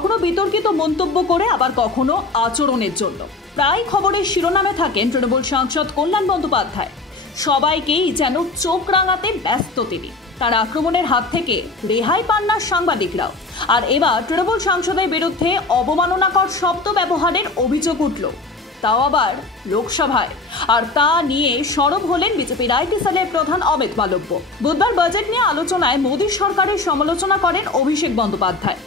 কখনো বিতর্কিত মন্তব্য করে, আবার কখনো আচরণের জন্য। প্রায় খবরের শিরোনামে থাকেন তৃণমূল সাংসদ কল্যাণ বন্দ্যোপাধ্যায়। সবাইকেই যেন চোখ রাঙাতে ব্যস্ত তিনি। তার আক্রমণের হাত থেকে রেহাই পান না সাংবাদিকরাও। আর এবার তৃণমূল সাংসদের বিরুদ্ধে অবমাননাকর শব্দ ব্যবহারের অভিযোগ উঠল, তাও আবার লোকসভায়। আর তা নিয়ে সরব হলেন বিজেপির আইটি সেলের প্রধান অমিত মালব্য। বুধবার বাজেট নিয়ে আলোচনায় মোদী সরকারের সমালোচনা করেন অভিষেক বন্দ্যোপাধ্যায়।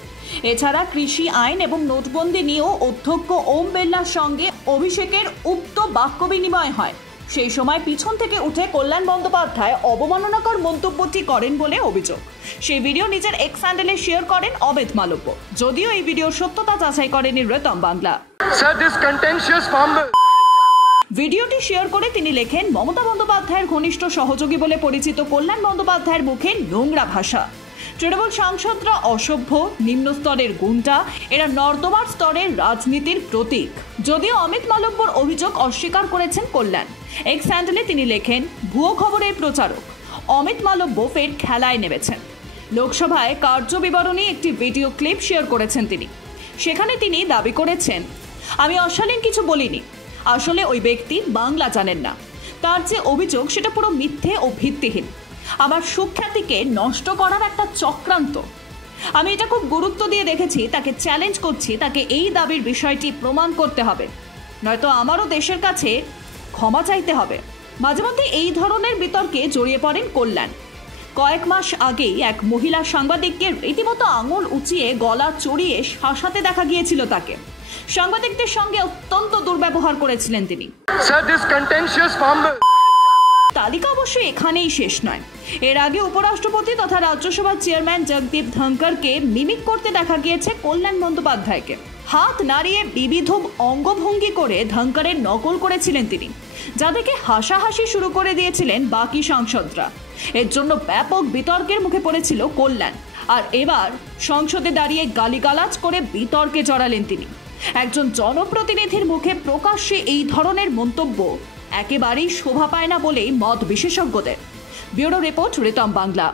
এছাড়া কৃষি আইন এবং নোটবন্দি নিয়েও অধ্যক্ষ ওম বিড়লার সঙ্গে অভিষেকের উক্ত বাক্য বিনিময় হয়। সেই সময় পিছন থেকে উঠে কল্যাণ বন্দ্যোপাধ্যায় অবমাননাকর মন্তব্যটি করেন বলে অভিযোগ। সেই ভিডিও নিজের এক্স হ্যান্ডেলে শেয়ার করেন অমিত মালব্য। যদিও এই ভিডিওর সত্যতা যাচাই করেনি রিতম বাংলা। ভিডিওটি শেয়ার করে তিনি লেখেন, মমতা বন্দ্যোপাধ্যায়ের ঘনিষ্ঠ সহযোগী বলে পরিচিত কল্যাণ বন্দ্যোপাধ্যায়ের মুখে নোংরা ভাষা। তৃণমূল সাংসদরা অসভ্য, নিম্ন স্তরের গুন্ডা, এরা নর্দমার স্তরের রাজনীতির প্রতীক। যদিও অমিত মালব্যর অভিযোগ অস্বীকার করেছেন কল্যাণ। এক্স হ্যান্ডেলে তিনি লেখেন, ভুয়ো খবরের প্রচারক অমিত মালব্য ফের খেলায় নেমেছেন। লোকসভায় কার্যবিবরণী একটি ভিডিও ক্লিপ শেয়ার করেছেন তিনি। সেখানে তিনি দাবি করেছেন, আমি অশালীন কিছু বলিনি, আসলে ওই ব্যক্তি বাংলা জানেন না। তার যে অভিযোগ সেটা পুরো মিথ্যে ও ভিত্তিহীন। আমার সুখ্যাতিকে নষ্ট করার একটা চক্রান্ত। আমি এটা খুব গুরুত্ব দিয়ে দেখেছি, তাকে চ্যালেঞ্জ করছি, তাকে এই দাবির বিষয়টি প্রমাণ করতে হবে, নয়তো আমারও দেশের কাছে ক্ষমা চাইতে হবে। মাঝে মধ্যে এই ধরনের বিতর্কে জড়িয়ে পড়েন কল্যাণ। কয়েক মাস আগেই এক মহিলা সাংবাদিককে রীতিমতো আঙুল উঁচিয়ে গলা চড়িয়ে শাসাতে দেখা গিয়েছিল তাকে। সাংবাদিকদের সঙ্গে অত্যন্ত দুর্ব্যবহার করেছিলেন তিনি। তালিকা অবশ্যই এখানেই শেষ নয়। এর আগে উপরাষ্ট্রপতি তথা রাজ্যসভার চেয়ারম্যান জগদীপ ধনখড়কে মিমিক করতে দেখা গিয়েছে কল্যাণ বন্দ্যোপাধ্যায়কে। হাত নাড়িয়ে বিবিধ অঙ্গভঙ্গি করে ধনখড়ের নকল করেছিলেন তিনি, যা দেখে হাসাহাসি শুরু করে দিয়েছিলেন বাকি সাংসদরা। এর জন্য ব্যাপক বিতর্কের মুখে পড়েছিল কল্যাণ। আর এবার সংসদে দাঁড়িয়ে গালিগালাজ করে বিতর্কে জড়ালেন তিনি। একজন জনপ্রতিনিধির মুখে প্রকাশ্যে এই ধরনের মন্তব্য একেবারেই শোভা পায় না বলেই মত বিশেষজ্ঞদের। Bureau report, Ritam Bangla.